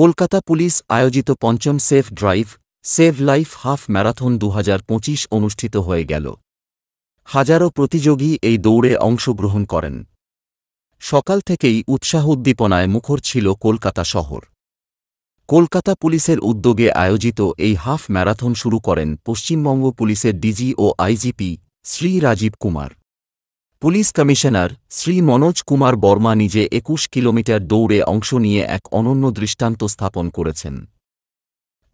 Kolkata police আয়োজিত পঞ্চম safe drive save life half marathon 2025 অনুষ্ঠিত হয়ে গেল। হাজারো প্রতিযোগী এই দৌড়ে অংশগ্রহণ করেন। সকাল থেকেই উৎসাহ উদ্দীপনায় মুখর ছিল কলকাতা শহর। কলকাতা পুলিশের উদ্যোগে আয়োজিত এই হাফ ম্যারাথন শুরু করেন পশ্চিমবঙ্গ পুলিশের ডিজি ও IGP Shri Rajeev Kumar. Police commissioner Shri Manoj Kumar Varma নিজে 21 কিলোমিটার দৌড়ে অংশ নিয়ে এক অনন্য দৃষ্টান্ত স্থাপন করেছেন।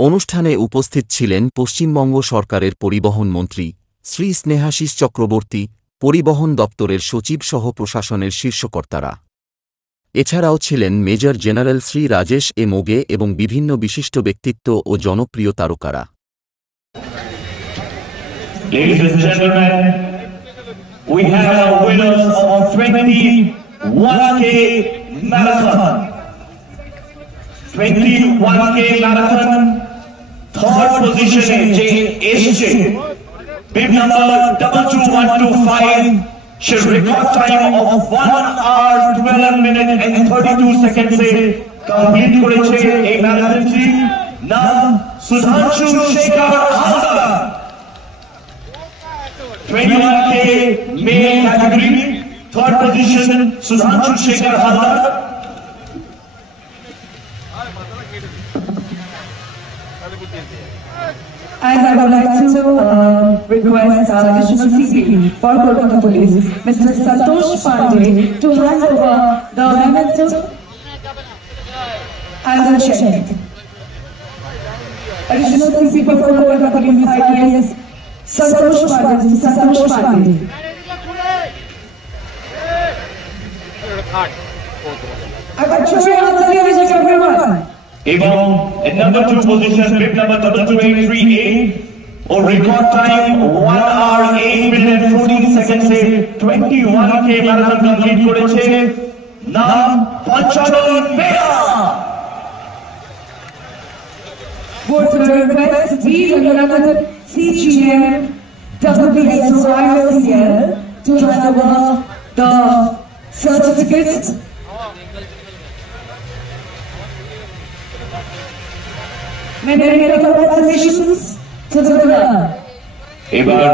অনুষ্ঠানে উপস্থিত ছিলেন পশ্চিমবঙ্গ সরকারের পরিবহন মন্ত্রী শ্রী স্নেহাশিস চক্রবর্তী, পরিবহন দপ্তরের সচিব সহ প্রশাসনের শীর্ষকর্তারা। এছাড়াও ছিলেন মেজর জেনারেল শ্রী রাজেশ এ মোগে এবং বিভিন্ন বিশিষ্ট ব্যক্তিত্ব ও জনপ্রিয় তারকারা। We have our winners of 21K marathon. 21K marathon, third position is bib number 22125. Should record time of 1 hour 12 minutes and 32 seconds se complete করেছে এই ম্যারাথনটি। নাম Sudhanshu Shekhar Haldar, 21K male category, third position Sudhanshu Shekhar Haldar. And I would like to request our additional CP for Kolkata Police, Mr. Santosh Pandey, to hand over the memento and the check. Additional CP for Kolkata Police is Santosh Pandey. Santosh Pandey. I got to show you how to do everyone. এবং in number 2 position, bib number 2283A, or record time 1 hour 8 minutes 14 seconds se 21K marathon complete করেছে। নাম Panchanan Bera. Would request be another CGM WSOICL to hand over the certificate. Many congratulations to the winner. এবার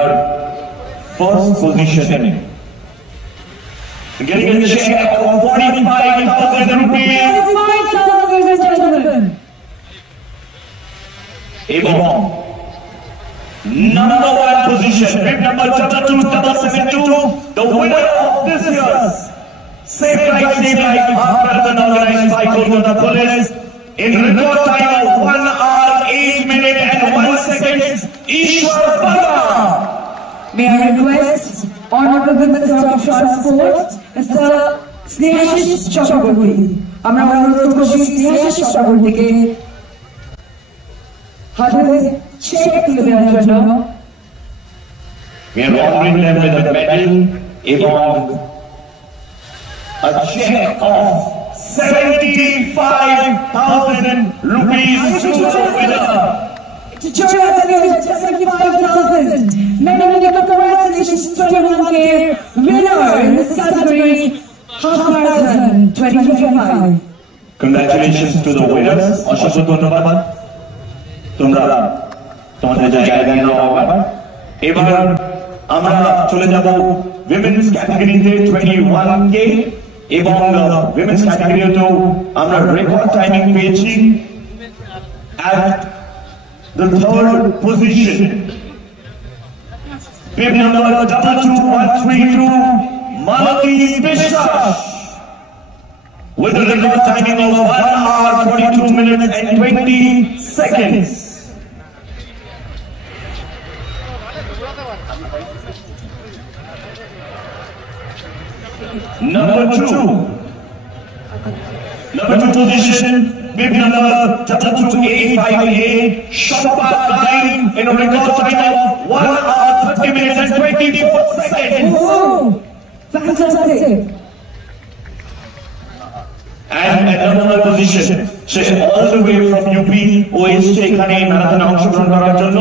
first position, getting a check of 45,000 rupees. 45,000, ladies and gentlemen. এবং number 1 position, bib number 22772, the winner of this year's Safe Life Half Marathon organized by Kolkata Police in record time of 1 hour 8 minutes and 1 second, Ishwar Verma. May I request Honorable Minister of Transport, Mr. Snehashish Chakraborty. আমরা অনুরোধ করছি স্নেহাশিস চক্রবর্তীকে হাতে check তুলে দেওয়ার জন্য। We are honoring them with a medal এবং a check of 75,000 rupees to the winner. To join us with 75,000. Many congratulations to 21K winner in this category, Half Marathon 2025. Congratulations to the winners. অসংখ্য ধন্যবাদ। তোমরা তোমাদের জায়গায় নাও। এবার আমরা চলে যাব উইমেন্স ক্যাটাগরিতে 21K এবং উইমেন্স ক্যাটাগরিতেও আমরা রেকর্ড টাইমিং পেয়েছি। at the third position, bib number 22132, Malati Vishwas, with a record timing of 1 hour 42 minutes and 20 seconds. Number 2 position, bib number 2285A, Shoppa Gain, in a record time of 1 hour 30 minutes and 24 seconds. Oh, fantastic. And at number position, she's all the way from UP, who is taking a marathon অংশগ্রহণ করার জন্য,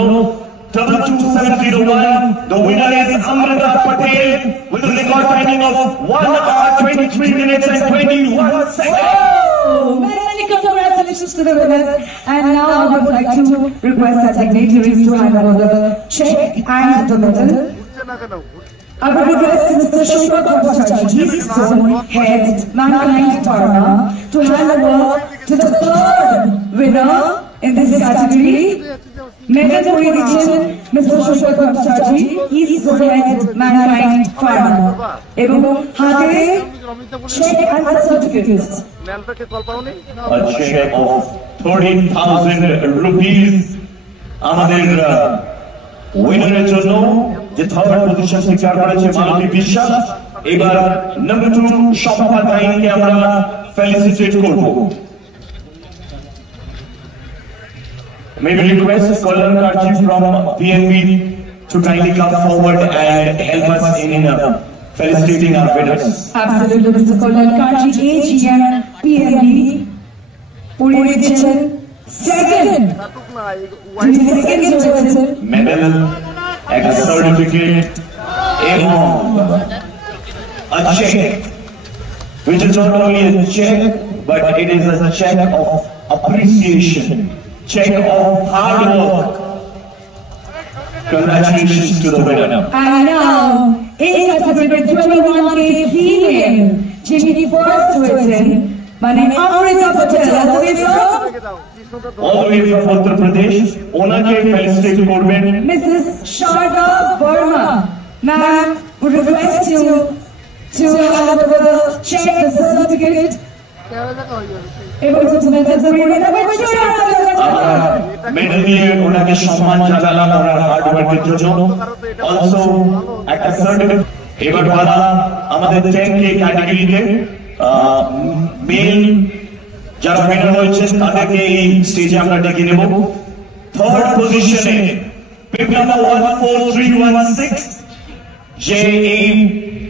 22701, the winner is Amrita Patel with a record timing of 1 hour 23 minutes and 21 seconds. Oh, many congratulations. Congratulations to the winners. And now I would like to request our dignitaries to hand over the check and the medal. I would request Mr. Shobha Bhattacharjee, head Mankind Pharma, to hand over to the third winner in this category. Medal Puridiction, Mr. Shobha Bhattacharjee, he is the head Mankind Pharma. Ebong hate check and certificate. A check of 13,000 rupees. আমাদের উইনারের জন্য যে third position secure করেছে মালতী বিশ্বাস, এবার number 2 Shampa দাইনকে আমরা felicitate করব। May we request Kalyan Karchi from PNB to kindly come forward and help us in felicitating our winners. Absolutely, Mr. Kalyan Karchi, AGM, PNB, Puridiction, second. Medal, a certificate, a check, which is not only a check, but it is a check of appreciation, check of hard work. Congratulations to the winner. And now, in category 21K female, Jimmy first written, Mane Amrita Patel, all the way from Uttar Pradesh, onake felicitate korben Mrs. Sharda Verma. Ma'am, would request you to hand over the check, the certificate. Medal দিয়ে ওনাকে সম্মান জানালাম ওনার hard ওয়ার্কের জন্য। Also একটা certificate. এবার বলা আমাদের 10K ক্যাটাগরিতে মেল যারা উইনার হয়েছে তাদেরকে এই স্টেজে আমরা ডেকে নেব। থার্ড পজিশনে পিপ নাম্বার 14316 যে এই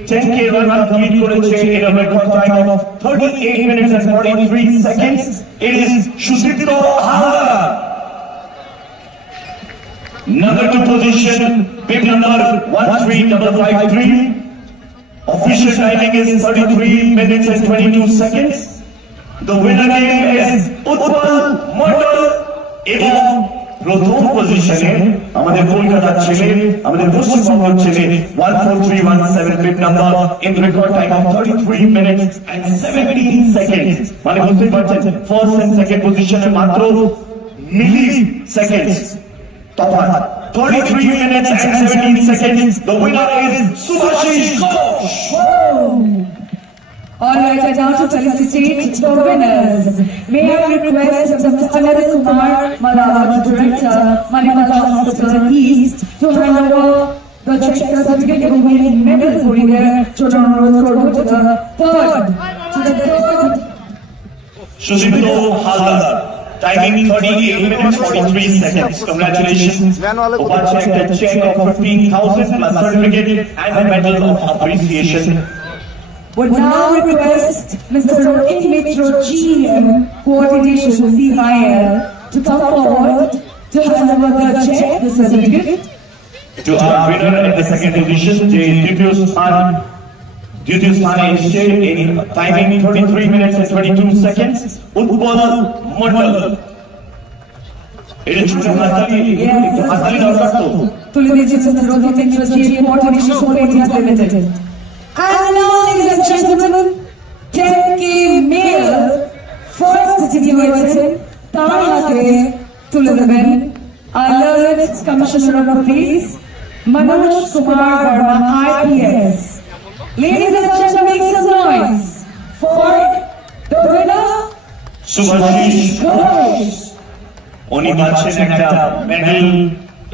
10K run complete করেছে in a record time of 38 minutes and 43 seconds. It is Shuddhito Ahara. Number 2 position, bib number 13553. Official timing is 33 minutes and 22 seconds. The winner name is Utpal Mandal. এবং প্রথম পজিশনে আমাদের কলকাতার ছেলে, আমাদের পশ্চিমবঙ্গের ছেলে 14317 beep number in record time of 33 minutes and 17 seconds. মানে বুঝতে পারছেন ফার্স্ট এন্ড সেকেন্ড পজিশনে মাত্র মিলি সেকেন্ডস তফাৎ। 33 minutes and 17 seconds. The winner is Subhashish Ghosh. All right, I now to felicitate the winners. May I request Mr. Anil Kumar Malawat, Director, Manipal Hospital East, to hand over the check certificate and medal for their children to the third. Shuddhito Ahara. Timing 38 minutes 43 seconds. Congratulations. Upar check of 15,000 plus certificate and a medal of appreciation. Would now request Mr. Rohit Mitro GM, Coordination CIL, to come forward to hand over the check, the certificate. To our winner in the second position, Ditius Sthane in timing 33 minutes and 22 seconds, Utpal Mandal. It is Hatali Dorsato. Mr. Rohit Mitro GM, Coordination CIL Limited. And now, ladies and gentlemen, 10K male first situation, Tarahate Tulavan, our learned Commissioner of Police, Manoj Kumar Verma, IPS. Ladies and gentlemen, make some noise for the winner, Subhashish Ghosh. উনি পাচ্ছেন একটা medal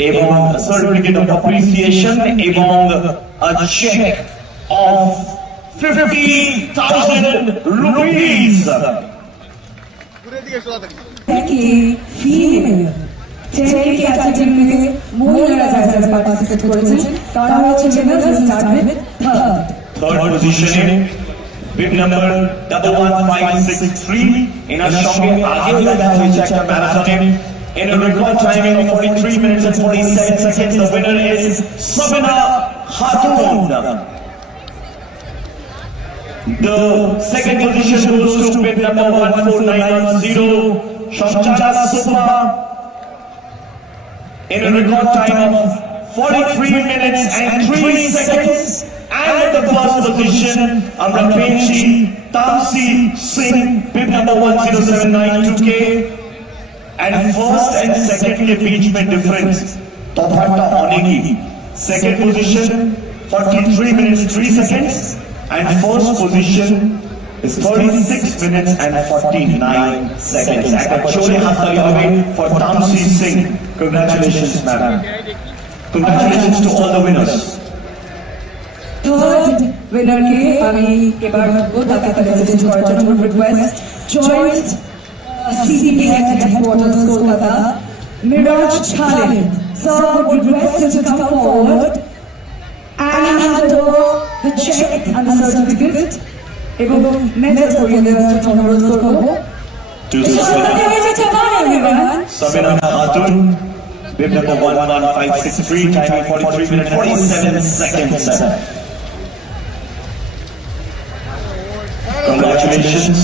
এবং certificate of appreciation এবং a check of 50,000 rupees. female 10K category মহিলারা যারা participate করেছেন তারা হচ্ছে general start third position bib number 11563 এনার সঙ্গে আগেও দেখা হয়েছে একটা ম্যারাথনে in a record timing of 43 minutes and 47 seconds. The winner is Sabina Khatun. The second position goes to bib number 14910 Shanchana Supa in a record time of 43 minutes and 3 seconds. And at the first position, Amra Penchi Tamsi Singh, bib number 10792K. And first and second के बीच में difference तोफाटा होने की. Second position 43 minutes 3 seconds and first position is 36 minutes and 49 seconds. Actually, हाथ for Tamsi Singh. Congratulations, madam. Congratulations to all the winners. Third winner के बाद वो दाता president Gorgeon would request joint CCP headquarters Kolkata, Miraj Khalid. So I would request him to come forward and hand over the check and the certificate. এবং major পরিবারের অনুরোধ করব Sabina Khatun, bib number 11563, timing 43 minutes 47 seconds. Congratulations.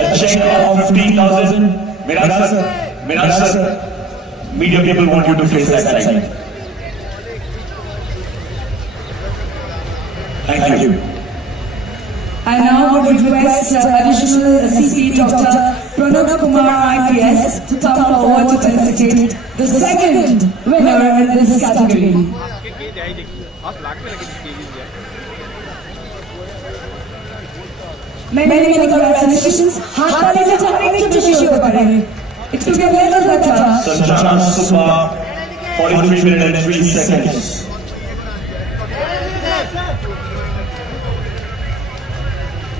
A check of 15,000. Miraj sir, media people want you to face that side. Thank you. I now would request additional CP Dr. Pranab Kumar IPS to come forward to felicitate the second winner in this category. Many congratulations. It could be a little better. Sanjana Supa, 43 minutes and 3 seconds.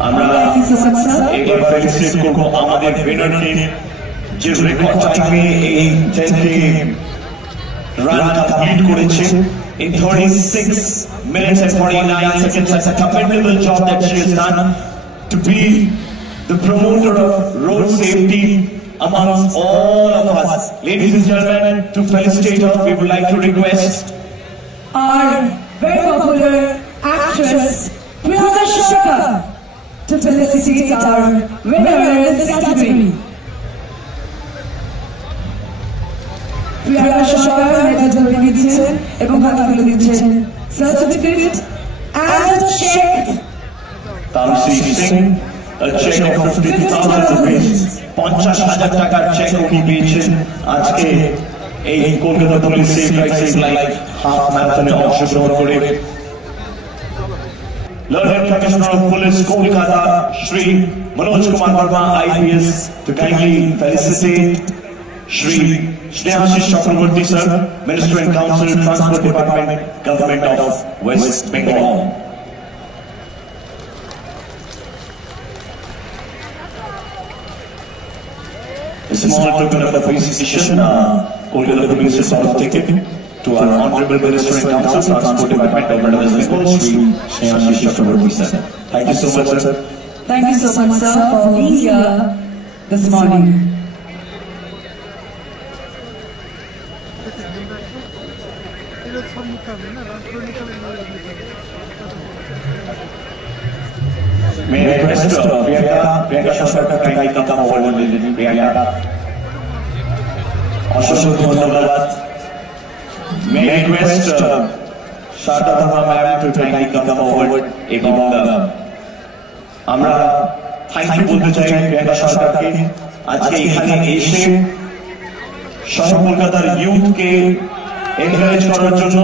আমরা এবার ফেলিসিট করব আমাদের উইনারকে যে record টাইমে এই 10K run complete করেছে in 36 minutes and 49 seconds. That's a commendable job that she has done to be the promoter of road safety amongst all of us. Ladies and gentlemen, to felicitate her, we would like to request our very popular actress Priyanka Chopra to felicitate our winner in this category. Priyanka Chopra medal দিচ্ছেন এবং ভালো দিচ্ছেন certificate and check. Tamsi Singh, a check of 50,000 rupees. 50,000 টাকার check উনি পেয়েছেন আজকে এই Kolkata police save life half ম্যারাথনে অংশগ্রহণ করে। Lieutenant Commissioner of Police Kolkata, Shri Manoj Kumar Verma, IPS, to kindly felicitate Shri Snehashish Chakraborty sir, Minister and Council, Transport Department, Government of West Bengal. A small token of appreciation, Kolkata Police is sort of taken to our Honorable Minister and Council, Transport Department, Government of West Bengal, Shri Snehashish Chakraborty sir. Thank you so much, sir. Thank you so much, sir, for being here this morning. May I request Priyanka Chopra to kindly come forward with Priyanka. Ashok Dhonwad. May I request Shada Dharma madam to kindly come forward এবং আমরা thank you বলতে চাই প্রিয়াঙ্কা সরকারকে আজকে এখানে এসে সব কলকাতার ইউথকে এনকারেজ করার জন্য।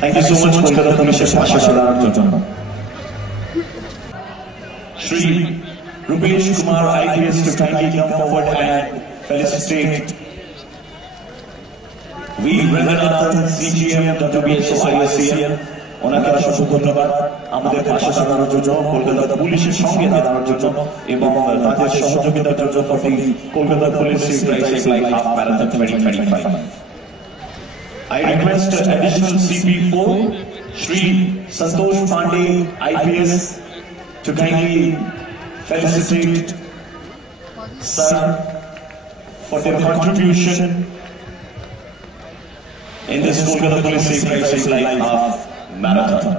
Thank you so much, Kolkata Police Station. Shri Rupesh Kumar IPS to kindly come forward and felicitate V. Ranganathan CGM WBSO ISCL. ওনাকে অসংখ্য ধন্যবাদ আমাদের পাশে দাঁড়ানোর জন্য, কলকাতা পুলিশের সঙ্গে দাঁড়ানোর জন্য এবং তাদের সহযোগিতার জন্য Kolkata police life half marathon 2025। I request additional CP4, Shri Santosh Pandey, IPS, to kindly felicitate sir for their contribution in this Kolkata Police Safe Life Half Marathon.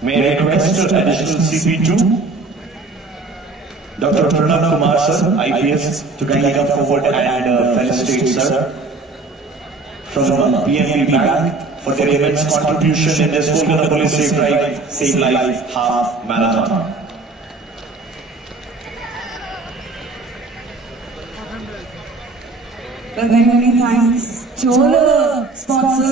May I request additional CP2, Dr. Pranab Kumar sir, IPS, to kindly come forward and felicitate sir from PNB Bank for their immense contribution in this Kolkata Police Safe Drive, Save Life Half Marathon. Very many thanks to all the sponsors.